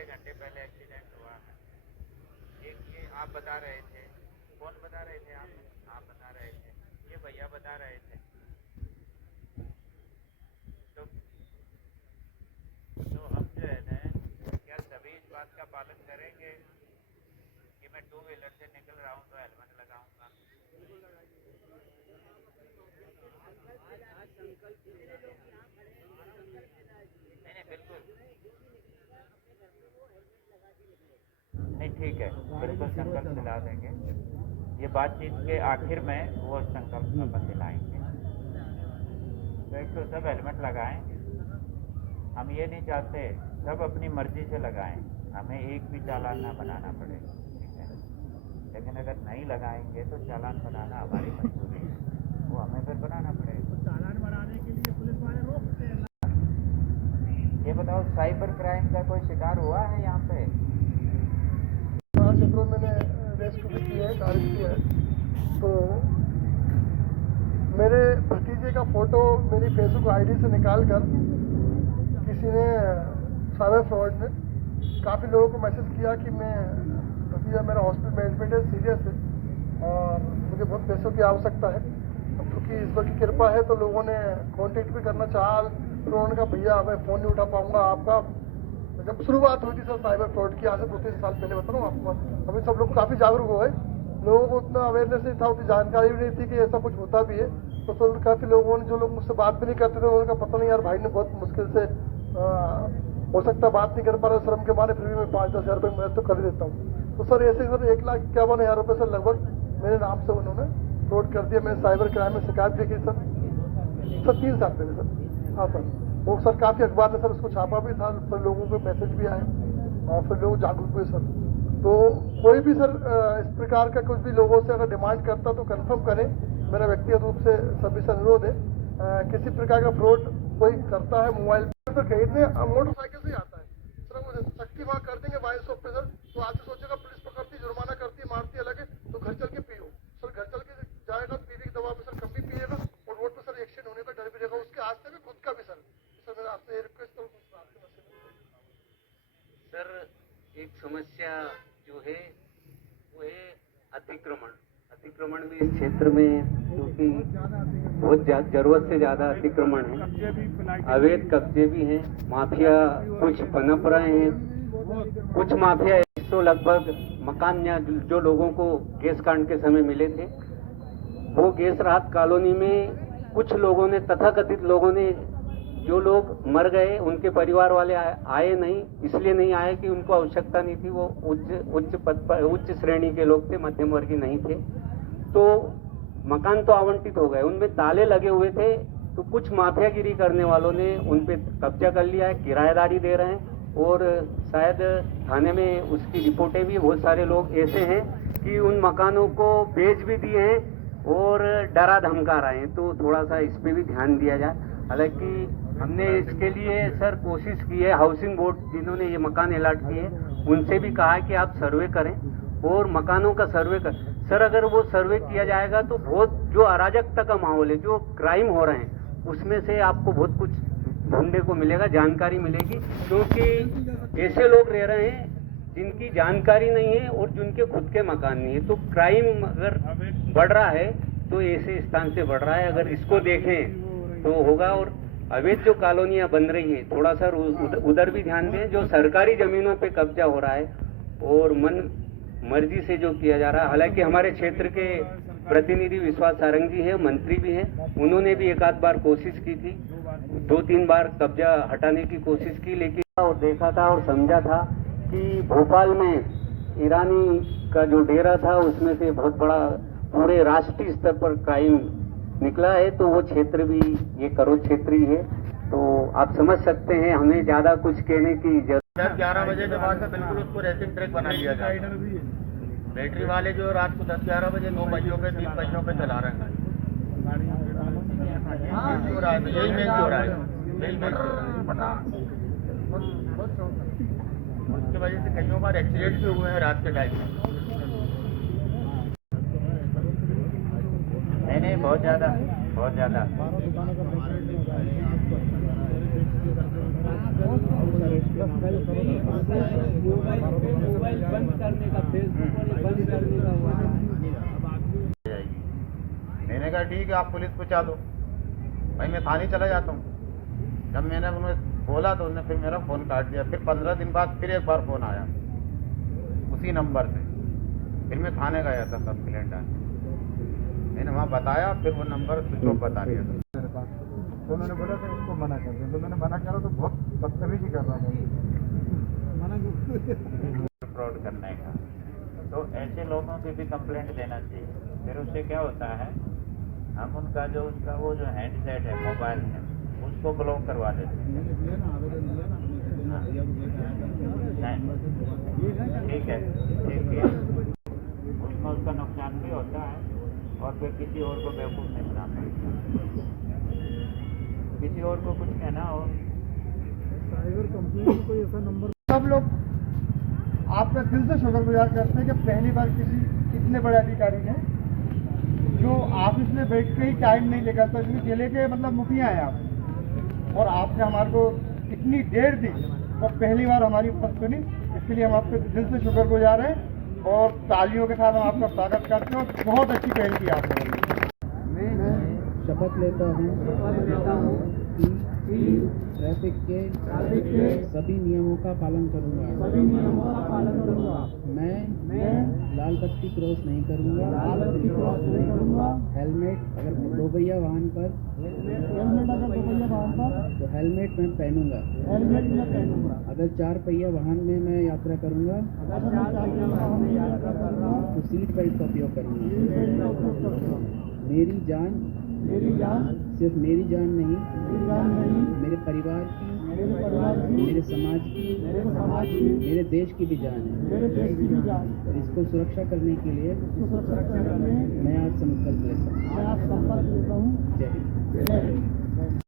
आधे घंटे पहले एक्सीडेंट हुआ है। एक ये आप बता रहे थे, कौन बता रहे थे आप बता रहे थे, ये भैया बता रहे थे। तो हम जो है ना, क्या सभी इस बात का पालन करेंगे कि मैं टू व्हीलर से निकल रहा हूँ तो हेलमेट लगाऊंगा? नहीं बिल्कुल नहीं, ठीक है, बिल्कुल संकल्प दिला देंगे। ये बातचीत के आखिर में वो संकल्प अपन दिलाएंगे। तो एक तो सब हेलमेट लगाएं। हम ये नहीं चाहते सब अपनी मर्जी से लगाएं, हमें एक भी चालान ना बनाना पड़े, ठीक है। लेकिन अगर नहीं लगाएंगे तो चालान बनाना हमारी मजबूरी है, वो हमें फिर बनाना पड़ेगा। चालान बनाने के लिए पुलिस वाले रोकते हैं। ये बताओ, साइबर क्राइम का कोई शिकार हुआ है यहाँ पे? क्षेत्रों में मैंने रेस्क्यू भी की है, गाड़ी की है। तो मेरे भतीजे का फोटो मेरी फेसबुक आईडी से निकाल कर किसी ने, साइबर फ्रॉड ने काफ़ी लोगों को मैसेज किया कि मैं भतीजा मेरा हॉस्पिटल में एडमिट है, सीरियस है और मुझे बहुत पैसों की आवश्यकता है। क्योंकि ईश्वर की कृपा है तो लोगों ने कांटेक्ट भी करना चाहा, फिर उन्होंने कहा भैया मैं फ़ोन नहीं उठा पाऊंगा आपका। जब शुरुआत हुई थी सर साइबर फ्रॉड की, आज से 2-3 साल पहले बता रहा हूँ आपको, अभी सब लोग काफ़ी जागरूक हो गए। लोगों को उतना अवेयरनेस नहीं था, उतनी जानकारी भी नहीं थी कि ऐसा कुछ होता भी है। तो सर काफ़ी लोगों ने, जो लोग मुझसे बात भी नहीं करते थे, उनका पता नहीं यार भाई ने बहुत मुश्किल से हो सकता है बात नहीं कर पा रहे शर्म के मारे, फिर भी मैं 5-10 हज़ार रुपये मदद तो कर ही देता हूँ। तो सर ऐसे सर 1,51,000 रुपये सर लगभग मेरे नाम से उन्होंने फ्रॉड कर दिया। मैंने साइबर क्राइम में शिकायत भी की सर 3 साल पहले सर। हाँ सर, वो सर काफ़ी अखबार ने सर उसको छापा भी था, फिर लोगों के मैसेज भी आए और फिर लोग जागरूक हुए सर। तो कोई भी सर इस प्रकार का कुछ भी लोगों से अगर डिमांड करता तो कंफर्म करें। मेरा व्यक्तिगत रूप से सभी से अनुरोध है, किसी प्रकार का फ्रॉड कोई करता है मोबाइल पर खरीदने मोटरसाइकिल से ही आता है सर, वो सख्ती वहाँ कर देंगे वाइस ऑफिसर, तो आदमी सोचेगा पुलिस पकड़ती जुर्माना करती मारती अलग है, तो घर चल के पियो सर। घर चल के जाएगा पीने की दवा में सर कम भी पिएगा और रोड पर सर एक्सीडेंट होने का डर भी रहेगा, उसके हाथ से भी खुद का भी सर। मेरा आपसे ये रिक्वेस्ट करूँ सर, एक समस्या जो है वो है अतिक्रमण। अतिक्रमण भी इस क्षेत्र में क्योंकि बहुत जरूरत से ज़्यादा अतिक्रमण है, अवैध कब्जे भी हैं, माफिया कुछ पनप रहे हैं। कुछ माफिया तो लगभग मकान या जो लोगों को गैस कांड के समय मिले थे, वो गैस राहत कॉलोनी में कुछ लोगों ने, तथाकथित लोगों ने, जो लोग मर गए उनके परिवार वाले आए नहीं, इसलिए नहीं आए कि उनको आवश्यकता नहीं थी, वो उच्च पद पर, उच्च श्रेणी के लोग थे, मध्यम वर्गीय नहीं थे। तो मकान तो आवंटित हो गए, उनमें ताले लगे हुए थे, तो कुछ माफियागिरी करने वालों ने उन पे कब्जा कर लिया है, किराएदारी दे रहे हैं और शायद थाने में उसकी रिपोर्टें भी, बहुत सारे लोग ऐसे हैं कि उन मकानों को बेच भी दिए हैं और डरा धमका रहे हैं। तो थोड़ा सा इस पे भी ध्यान दिया जाए। हालांकि हमने इसके लिए सर कोशिश की है, हाउसिंग बोर्ड जिन्होंने ये मकान अलॉट किए उनसे भी कहा है कि आप सर्वे करें और मकानों का सर्वे कर। सर अगर वो सर्वे किया जाएगा तो बहुत जो अराजकता का माहौल है, जो क्राइम हो रहे हैं, उसमें से आपको बहुत कुछ ढूंढने को मिलेगा, जानकारी मिलेगी। क्योंकि ऐसे लोग रह रहे हैं जिनकी जानकारी नहीं है और जिनके खुद के मकान नहीं है, तो क्राइम अगर बढ़ रहा है तो ऐसे स्थान से बढ़ रहा है। अगर इसको देखें तो होगा। और अवैध जो कॉलोनियां बन रही है, थोड़ा सा उधर भी ध्यान दें। जो सरकारी जमीनों पे कब्जा हो रहा है और मन मर्जी से जो किया जा रहा है, हालांकि हमारे क्षेत्र के प्रतिनिधि विश्वास सारंग जी है, मंत्री भी हैं, उन्होंने भी एक आध बार कोशिश की थी, 2-3 बार कब्जा हटाने की कोशिश की, लेकिन और देखा था और समझा था कि भोपाल में ईरानी का जो डेरा था उसमें से बहुत बड़ा पूरे राष्ट्रीय स्तर पर क्राइम निकला है। तो वो क्षेत्र भी ये करोड़ क्षेत्र ही है, तो आप समझ सकते हैं, हमें ज्यादा कुछ कहने की जरूरत। 10-11 बजे के बाद से बिल्कुल उसको रेसिंग ट्रैक बना लिया जाए। बैटरी वाले जो रात को 10-11 बजे 2 पहियों पे 3 पहियों पे चला रहे हैं, यही मेन हो रहा है, यही मेन हो रहा है। उसकी वजह से कईयों बार एक्सीडेंट भी हुए हैं रात के टाइम में। नहीं, बहुत ज़्यादा मोबाइल बंद करने का, फेसबुक बंद करने का हुआ है। मैंने कहा ठीक है, आप पुलिस पहुंचा दो भाई, मैं थाने चला जाता हूँ। जब मैंने उन्हें बोला तो उन्होंने फिर मेरा फ़ोन काट दिया। फिर 15 दिन बाद फिर एक बार फ़ोन आया उसी नंबर से। फिर मैं थाने गया था कंप्लेंट डालने, मैंने वहाँ बताया, फिर वो नंबर स्विच ऑफ बता दिया था। तो उन्होंने बोला कि उसको मना कर दो, तो मैंने मना करा तो बहुत बदतमीजी कर रहा था। फ्रॉड करने का, तो ऐसे लोगों की भी कंप्लेंट देना चाहिए। फिर उससे क्या होता है, हम उनका जो हैंडसेट है, मोबाइल है, उसको ब्लॉक करवा देते हैं। नहीं, ठीक है, उसमें उसका नुकसान भी होता है और फिर किसी और को बेवकूफ़ नहीं बनाना, किसी और को कुछ कहना हो। साइबर कंप्लेंट कोई ऐसा नंबर, सब लोग आपका दिल से शुक्रगुजार करते हैं कि पहली बार किसी इतने बड़े अधिकारी ने, जो ऑफिस में बैठ के ही टाइम नहीं निकालता, क्योंकि जिले के मतलब मुखिया हैं आप, और आपने हमारे को इतनी देर दी और पहली बार हमारी बात सुनी, इसके लिए हम आपके दिल से शुक्रगुजार हैं और तालियों के साथ हम आपका स्वागत करते हैं। और बहुत अच्छी पहल की आपने। मैं शपथ लेता हूँ कि ट्रैफिक के सभी नियमों का पालन करूँगा। मैं लाल बत्ती क्रॉस नहीं करूँगा। हेलमेट अगर दो पहिया वाहन पर तो हेलमेट मैं पहनूंगा। अगर चार पहिया वाहन में मैं यात्रा करूँगा तो सीट बेल्ट का उपयोग करूँगा। मेरी जान सिर्फ मेरी जान नहीं, मेरे परिवार की, मेरे समाज की, मेरे देश की भी जान है। इसको सुरक्षा करने के लिए मैं आज संकल्प लेता हूँ। जय हिंद।